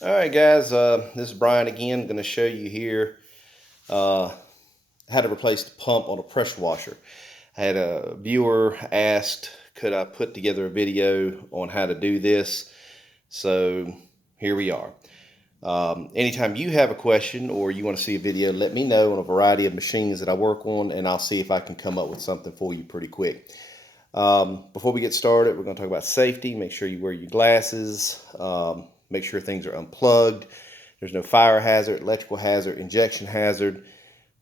All right, guys, this is Brian again. I'm going to show you here uh, how to replace the pump on a pressure washer. I had a viewer asked, could I put together a video on how to do this? So here we are. Anytime you have a question or you want to see a video, let me know on a variety of machines that I work on, and I'll see if I can come up with something for you pretty quick. Before we get started, we're going to talk about safety. Make sure you wear your glasses. Make sure things are unplugged. There's no fire hazard, electrical hazard, injection hazard.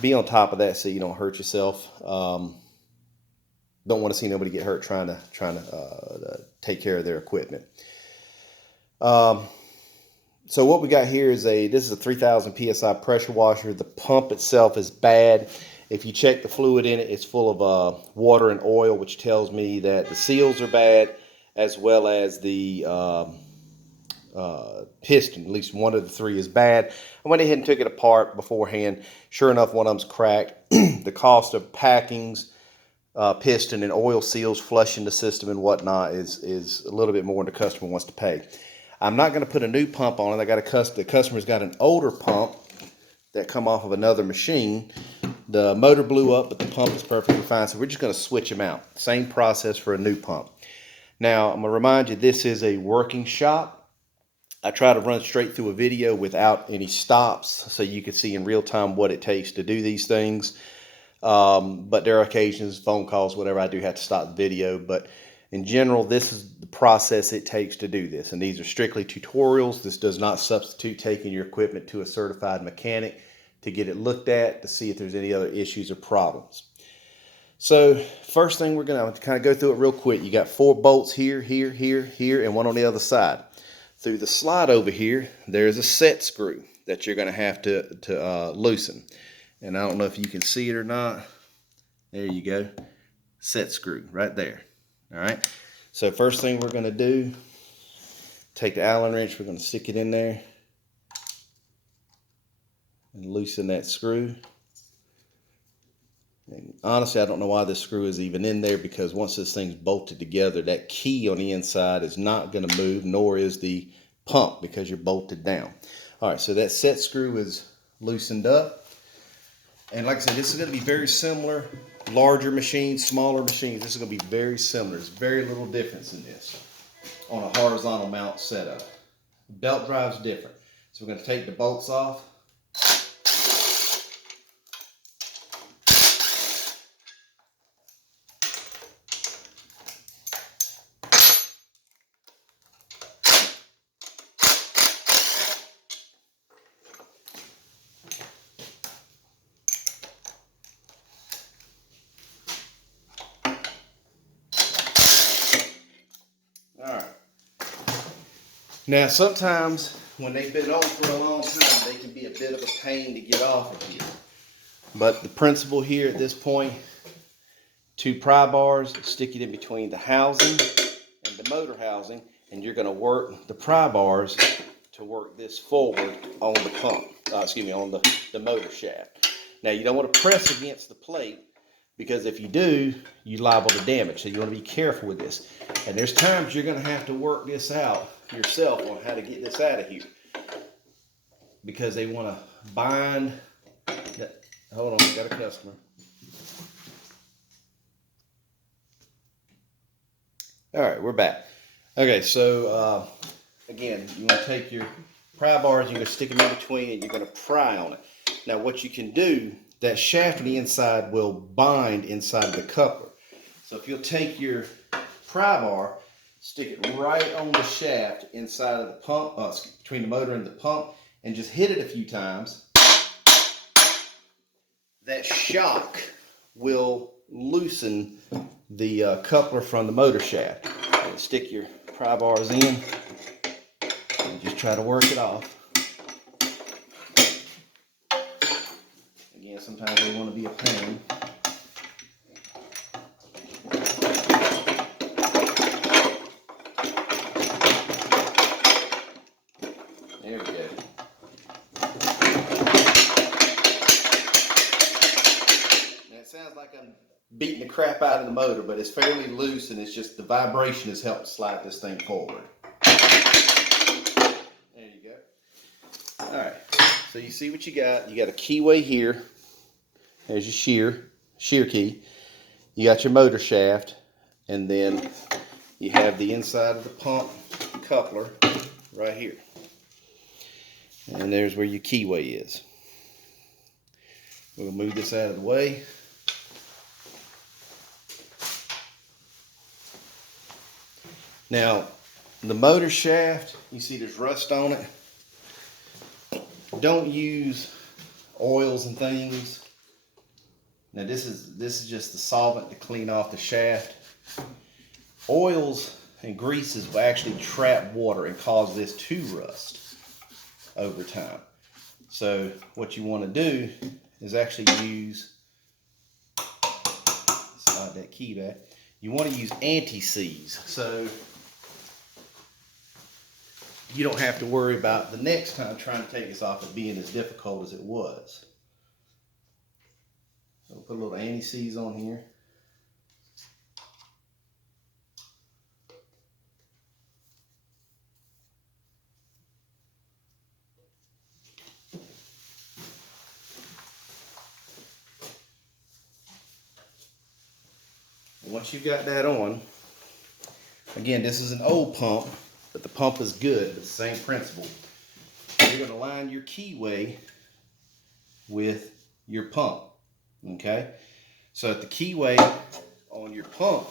Be on top of that so you don't hurt yourself. Don't want to see nobody get hurt trying to take care of their equipment. So what we got here is this is a 3,000 psi pressure washer. The pump itself is bad. If you check the fluid in it, it's full of water and oil, which tells me that the seals are bad, as well as the piston. At least one of the three is bad. I went ahead and took it apart beforehand. Sure enough, one of them's cracked. The cost of packings, piston, and oil seals, flushing the system and whatnot is a little bit more than the customer wants to pay. I'm not going to put a new pump on it. The customer's got an older pump that come off of another machine. The motor blew up, but the pump is perfectly fine, so we're just going to switch them out. Same process for a new pump. Now, I'm going to remind you, this is a working shop. I try to run straight through a video without any stops so you can see in real time what it takes to do these things. But there are occasions, phone calls, whatever, I do have to stop the video. But in general, this is the process it takes to do this. And these are strictly tutorials. This does not substitute taking your equipment to a certified mechanic to get it looked at to see if there's any other issues or problems. So first thing we're going to kind of go through it real quick. You got 4 bolts here, here, here, here, and one on the other side. Through the slide over here, there's a set screw that you're going to have to loosen. And I don't know if you can see it or not. There you go. Set screw right there. All right. So first thing we're going to do, take the Allen wrench. We're going to stick it in there and loosen that screw. And honestly, I don't know why this screw is even in there, because once this thing's bolted together, that key on the inside is not going to move, nor is the pump, because you're bolted down. All right, so that set screw is loosened up. And like I said, this is going to be very similar. Larger machines, smaller machines, this is going to be very similar. There's very little difference in this on a horizontal mount setup. Belt drive's different. So we're going to take the bolts off. Now, sometimes when they've been on for a long time, they can be a bit of a pain to get off of here. But the principle here at this point, 2 pry bars, stick it in between the housing and the motor housing, and you're going to work the pry bars to work this forward on the pump, on the motor shaft. Now, you don't want to press against the plate, because if you do, you're liable to damage. So you want to be careful with this. And there's times you're going to have to work this out yourself on how to get this out of here, because they want to bind that. Hold on, we got a customer. All right, we're back. Okay, so again, you want to take your pry bars, you're going to stick them in between, and you're going to pry on it. Now, what you can do, that shaft on the inside will bind inside of the coupler. So if you'll take your pry bar, stick it right on the shaft inside of the pump, between the motor and the pump, and just hit it a few times, that shock will loosen the coupler from the motor shaft. And stick your pry bars in and just try to work it off. Again, sometimes they want to be a pain. There we go. Now it sounds like I'm beating the crap out of the motor, but it's fairly loose, and it's just the vibration has helped slide this thing forward. There you go. So you see what you got. You got a keyway here. There's your shear key. You got your motor shaft, and then you have the inside of the pump coupler right here. And there's where your keyway is. We'll move this out of the way. Now, the motor shaft, you see there's rust on it. Don't use oils and things. Now this is just the solvent to clean off the shaft. Oils and greases will actually trap water and cause this to rust over time. So what you want to do is actually use, slide that key back, you want to use anti-seize. So you don't have to worry about the next time trying to take this off it being as difficult as it was. So we'll put a little anti-seize on here. Once you've got that on, again, this is an old pump, but the pump is good. It's the same principle. You're going to line your keyway with your pump. Okay? So if the keyway on your pump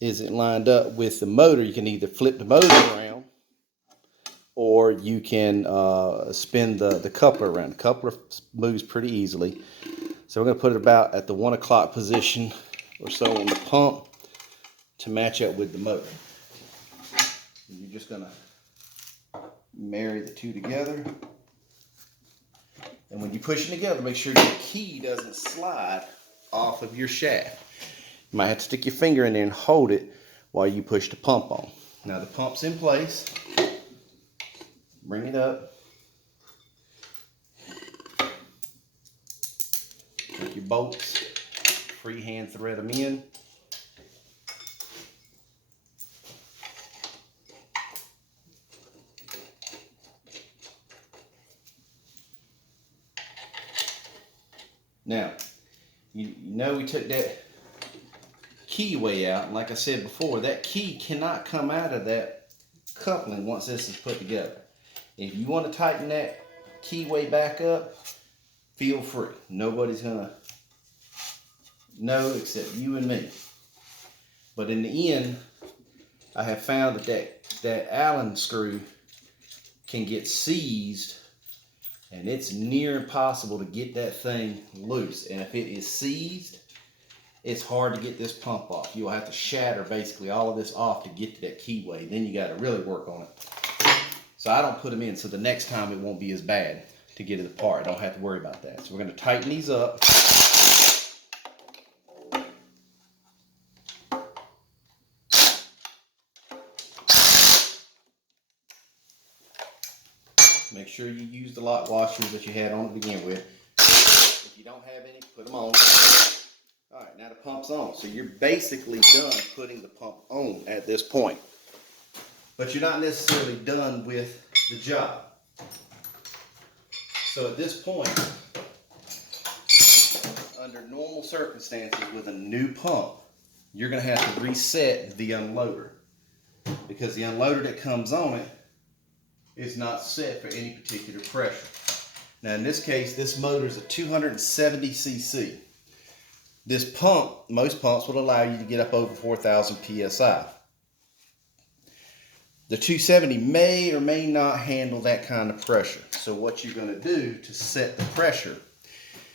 isn't lined up with the motor, you can either flip the motor around or you can spin the coupler around. The coupler moves pretty easily. So we're going to put it about at the 1 o'clock position or so on the pump to match up with the motor. And you're just going to marry the two together. And when you push them together, make sure your key doesn't slide off of your shaft. You might have to stick your finger in there and hold it while you push the pump on. Now the pump's in place. Bring it up. Take your bolts, freehand thread them in. Now, you know we took that keyway out, and like I said before, that key cannot come out of that coupling once this is put together. If you want to tighten that keyway back up, feel free. Nobody's gonna know except you and me. But in the end, I have found that Allen screw can get seized, and it's near impossible to get that thing loose. And if it is seized, it's hard to get this pump off. You'll have to shatter basically all of this off to get to that keyway. Then you got to really work on it. So I don't put them in, so the next time it won't be as bad to get it apart. I don't have to worry about that. So we're going to tighten these up. Make sure you use the lock washers that you had on to begin with. If you don't have any, put them on. All right, now the pump's on. So you're basically done putting the pump on at this point. But you're not necessarily done with the job. So at this point, under normal circumstances with a new pump, you're going to have to reset the unloader, because the unloader that comes on it is not set for any particular pressure. Now in this case, this motor is a 270 cc. This pump, most pumps will allow you to get up over 4,000 psi. The 270 may or may not handle that kind of pressure. So what you're going to do to set the pressure,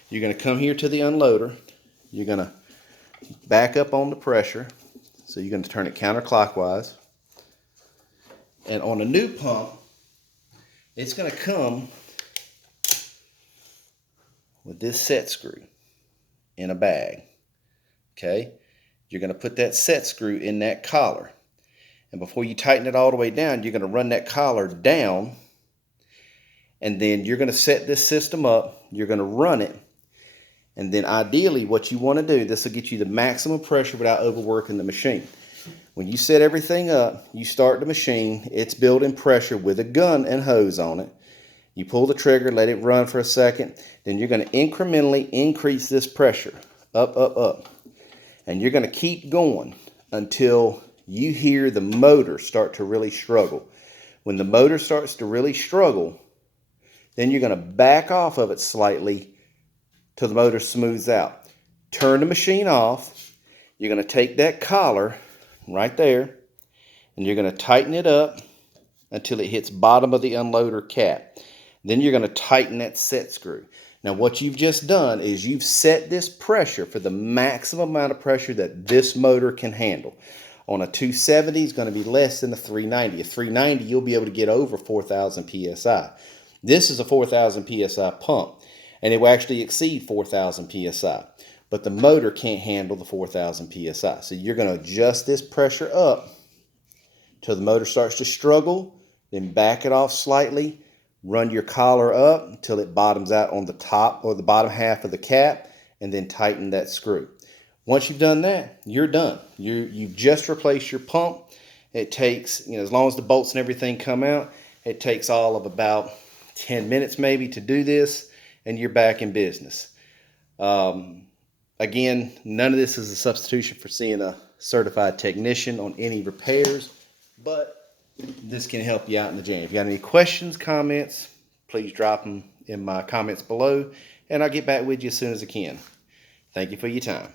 you're going to come here to the unloader. You're going to back up on the pressure. So you're going to turn it counterclockwise. And on a new pump, it's going to come with this set screw in a bag. Okay? You're going to put that set screw in that collar. And before you tighten it all the way down, you're going to run that collar down. And then you're going to set this system up. You're going to run it. And then ideally what you want to do, this will get you the maximum pressure without overworking the machine. When you set everything up, you start the machine. It's building pressure with a gun and hose on it. You pull the trigger, let it run for a second. Then you're going to incrementally increase this pressure. Up, up, up. And you're going to keep going until you hear the motor start to really struggle. When the motor starts to really struggle, then you're going to back off of it slightly till the motor smooths out. Turn the machine off. You're going to take that collar right there, and you're going to tighten it up until it hits bottom of the unloader cap. Then you're going to tighten that set screw. Now what you've just done is you've set this pressure for the maximum amount of pressure that this motor can handle. On a 270, it's going to be less than a 390. A 390, you'll be able to get over 4,000 PSI. This is a 4,000 PSI pump, and it will actually exceed 4,000 PSI. But the motor can't handle the 4,000 PSI. So you're going to adjust this pressure up till the motor starts to struggle, then back it off slightly, run your collar up until it bottoms out on the top or the bottom half of the cap, and then tighten that screw. Once you've done that, you're done. You've just replaced your pump. It takes, as long as the bolts and everything come out, it takes all of about 10 minutes maybe to do this, and you're back in business. Again, none of this is a substitution for seeing a certified technician on any repairs, but this can help you out in the jam. If you got any questions, comments, please drop them in my comments below, and I'll get back with you as soon as I can. Thank you for your time.